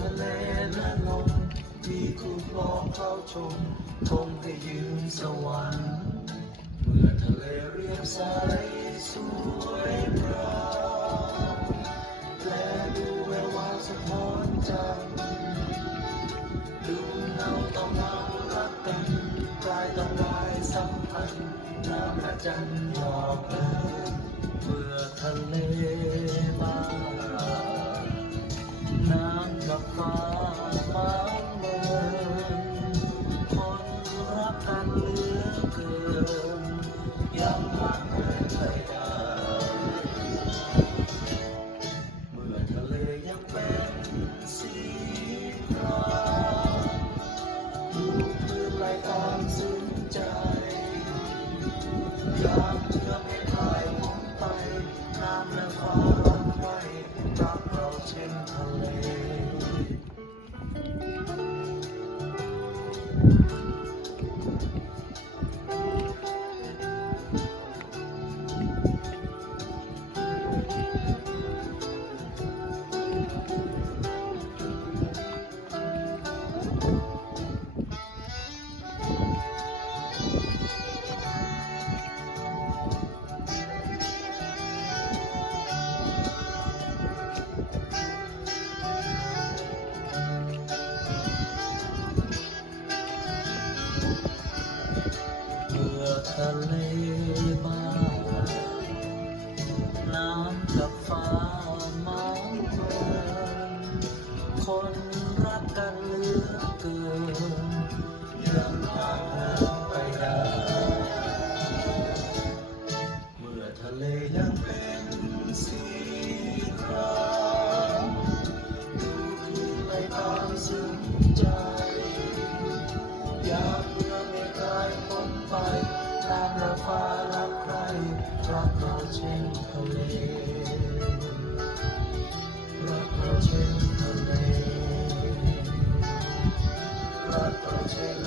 ทะเลและลมที่คู่ครองเข้าชมคงให้ยืนสวรรค์เมื่อทะเลเรียบใสสวยงามและดูแวววาวสะท้อนจันทร์ดูเงาต่อเงารักกันกลายต้องวายสัมพันธ์น้ำพระจันทร์หยอกเอิญเมื่อทะเลบานน้ำกับฟ้ามาเมินคนรักกันเหลือเกินยังรักกันไม่ได้เมื่อทะเลยังเป็นสีครามดูคลื่นไหลตามซึ้งใจยามเมื่อไม่คลายหมุนไปน้ำและฟ้ารักไว้รักเราเช่นทะเลทะเลบานน้ำกับฟ้ามาเมินคนรักกันเหลือเกินยังห่างเหินไปได้เมื่อทะเลยังเป็นสีครามดูคลื่นไหลตามซึ้งใจยามเมื่อไม่คลายพ้นไปน้ำและฟ้ารักใครรักเราเช่นทะเลรักเราเช่นทะเลรักเราเช่น